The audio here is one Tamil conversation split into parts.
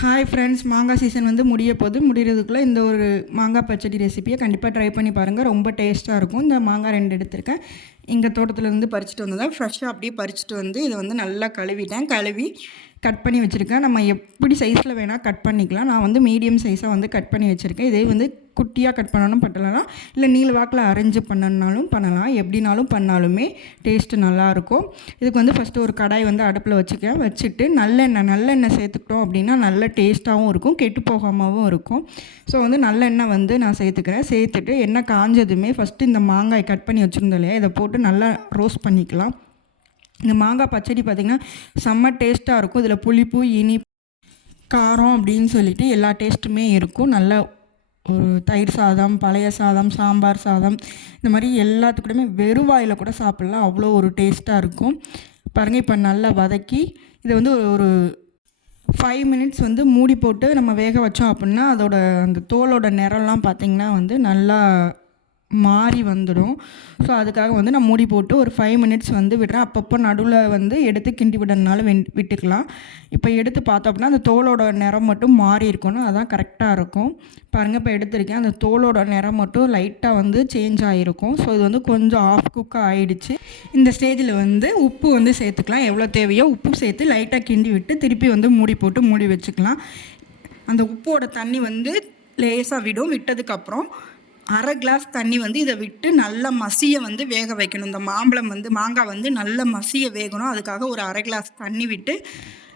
ஹாய் ஃப்ரெண்ட்ஸ், மாங்காய் சீசன் வந்து முடியறதுக்குள்ளே இந்த ஒரு மாங்காய் பச்சடி ரெசிப்பியை கண்டிப்பாக ட்ரை பண்ணி பாருங்கள். ரொம்ப டேஸ்ட்டாக இருக்கும். இந்த மாங்காய் 2 எடுத்திருக்கேன். எங்கள் தோட்டத்துலேருந்து பறிச்சுட்டு வந்ததான் ஃப்ரெஷ்ஷாக அப்படியே பறிச்சுட்டு வந்து இதை வந்து நல்லா கழுவி கட் பண்ணி வச்சுருக்கேன். நம்ம எப்படி சைஸில் வேணால் கட் பண்ணிக்கலாம். நான் வந்து மீடியம் சைஸாக வந்து கட் பண்ணி வச்சுருக்கேன். இதே வந்து குட்டியாக கட் பண்ணணும் பண்ணலாம், இல்லை நீல வாக்கில் அரேஞ்சு பண்ணனாலும் பண்ணலாம். எப்படினாலும் பண்ணாலுமே டேஸ்ட்டு நல்லாயிருக்கும். இதுக்கு வந்து ஃபஸ்ட்டு ஒரு கடாய் வந்து அடுப்பில் வச்சுட்டு நல்லெண்ணெய் சேர்த்துக்கிட்டோம் அப்படின்னா நல்ல டேஸ்ட்டாகவும் இருக்கும், கெட்டு போகாமவும் இருக்கும். ஸோ வந்து நல்லெண்ணெய் வந்து நான் சேர்த்துட்டு எண்ணெய் காஞ்சதுமே ஃபஸ்ட்டு இந்த மாங்காய் கட் பண்ணி வச்சுருந்தோம் இல்லையா, இதை போட்டு நல்லா ரோஸ்ட் பண்ணிக்கலாம். இந்த மாங்காய் பச்சடி பார்த்திங்கன்னா செம்ம டேஸ்ட்டாக இருக்கும். இதில் புளிப்பு, இனிப்பு, காரம் அப்படின்னு சொல்லிட்டு எல்லா டேஸ்ட்டுமே இருக்கும். நல்ல ஒரு தயிர் சாதம், பழைய சாதம், சாம்பார் சாதம், இந்த மாதிரி எல்லாத்துக்கூடமே வெறும் வாயில் கூட சாப்பிட்லாம். அவ்வளோ ஒரு டேஸ்ட்டாக இருக்கும். பாருங்கள், இப்போ நல்லா வதக்கி இதை வந்து ஒரு 5 மினிட்ஸ் வந்து மூடி போட்டு நம்ம வேக வச்சோம் அப்படின்னா அதோட அந்த தோலோட நிறம்லாம் பார்த்திங்கன்னா வந்து நல்லா மாறி வந்துடும். ஸோ அதுக்காக வந்து நான் மூடி போட்டு ஒரு 5 மினிட்ஸ் வந்து விடுறேன். அப்பப்போ நடுவில் வந்து எடுத்து கிண்டி விடுறதுனால விட்டுக்கலாம். இப்போ எடுத்து பார்த்தோம் அப்படின்னா அந்த தோலோட நிறம் மட்டும் மாறி இருக்கணும், அதான் கரெக்டாக இருக்கும். பாருங்கள், இப்போ எடுத்திருக்கேன். அந்த தோலோட நிறம் மட்டும் லைட்டாக வந்து சேஞ்ச் ஆகிருக்கும். ஸோ இது வந்து கொஞ்சம் ஆஃப் குக்காக ஆகிடுச்சு. இந்த ஸ்டேஜில் வந்து உப்பு வந்து சேர்த்துக்கலாம். எவ்வளோ தேவையோ உப்பு சேர்த்து லைட்டாக கிண்டி விட்டு திருப்பி வந்து மூடி போட்டு மூடி வச்சுக்கலாம். அந்த உப்போட தண்ணி வந்து லேசாக விட்டதுக்கப்புறம் அரை கிளாஸ் தண்ணி வந்து இதை விட்டு நல்லா மசிய வந்து வேக வைக்கணும். இந்த மாங்காய் வந்து நல்லா மசிய வேகணும். அதுக்காக ஒரு அரை கிளாஸ் தண்ணி விட்டு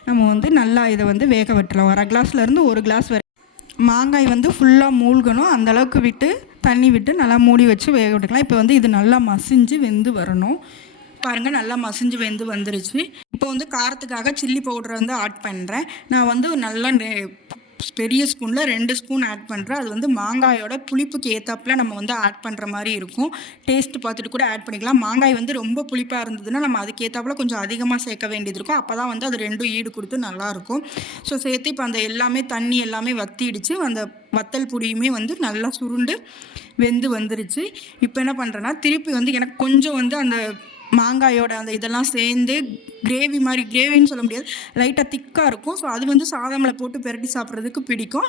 நம்ம வந்து நல்லா இதை வந்து வேக விட்டுலாம். அரை கிளாஸ்லேருந்து 1 கிளாஸ் வரை மாங்காய் வந்து ஃபுல்லாக மூழ்கணும். அந்தளவுக்கு விட்டு தண்ணி விட்டு நல்லா மூடி வச்சு வேக விட்டுக்கலாம். இப்போ வந்து இது நல்லா மசிஞ்சு வெந்து வரணும். பாருங்கள், நல்லா மசிஞ்சு வெந்து வந்துருச்சு. இப்போ வந்து காரத்துக்காக சில்லி பவுடரை வந்து ஆட் பண்ணுறேன். நான் வந்து நல்லா பெரிய ஸ்பூனில் 2 ஸ்பூன் ஆட் பண்ணுறேன். அது வந்து மாங்காயோட புளிப்புக்கு ஏற்றாப்புல நம்ம வந்து ஆட் பண்ணுற மாதிரி இருக்கும். டேஸ்ட்டு பார்த்துட்டு கூட ஆட் பண்ணிக்கலாம். மாங்காய் வந்து ரொம்ப புளிப்பாக இருந்ததுன்னா நம்ம அதுக்கு ஏற்றாப்புல கொஞ்சம் அதிகமாக சேர்க்க வேண்டியது இருக்கும். அப்போ தான் வந்து அது 2ம் ஈடு கொடுத்து நல்லாயிருக்கும். ஸோ சேர்த்து இப்போ அந்த தண்ணி எல்லாமே வற்றிடுச்சு. அந்த வத்தல் பொடியுமே வந்து நல்லா சுருண்டு வெந்து வந்துருச்சு. இப்போ என்ன பண்ணுறேன்னா திருப்பி வந்து எனக்கு கொஞ்சம் வந்து அந்த மாங்காயோட அந்த இதெல்லாம் சேர்ந்து கிரேவின்னு சொல்ல முடியாது, லைட்டாக திக்காக இருக்கும். ஸோ அது வந்து சாதமில் போட்டு பெரட்டி சாப்பிட்றதுக்கு பிடிக்கும்.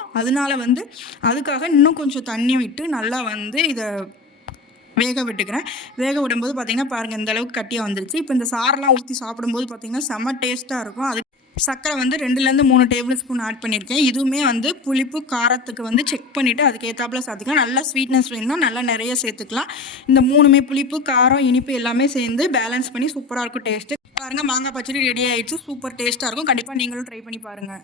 அதுக்காக இன்னும் கொஞ்சம் தண்ணி விட்டு நல்லா வந்து இதை வேக விட்டுக்கிறேன். வேக விடும்போது பார்த்திங்கன்னா பாருங்கள், இந்த அளவுக்கு கட்டியாக வந்துருச்சு. இப்போ இந்த சாரெலாம் ஊற்றி சாப்பிடும்போது பார்த்திங்கன்னா செம்ம டேஸ்ட்டாக இருக்கும். சர்க்கரை வந்து 2லேருந்து 3 டேபிள் ஸ்பூன் ஆட் பண்ணியிருக்கேன். இதுவுமே வந்து புளிப்பு காரத்துக்கு வந்து செக் பண்ணிவிட்டு அதுக்கு ஏற்றாப்புல சேர்த்துக்கலாம். நல்லா ஸ்வீட்னஸ் வேணும்னா நல்லா நிறைய சேர்த்துக்கலாம். இந்த 3மே புளிப்பு, காரம், இனிப்பு எல்லாமே சேர்ந்து பேலன்ஸ் பண்ணி சூப்பராக இருக்கும் டேஸ்ட்டு. பாருங்கள், மாங்காய் பச்சடி ரெடி ஆகிடுச்சு. சூப்பர் டேஸ்ட்டாக இருக்கும். கண்டிப்பாக நீங்களும் ட்ரை பண்ணி பாருங்கள்.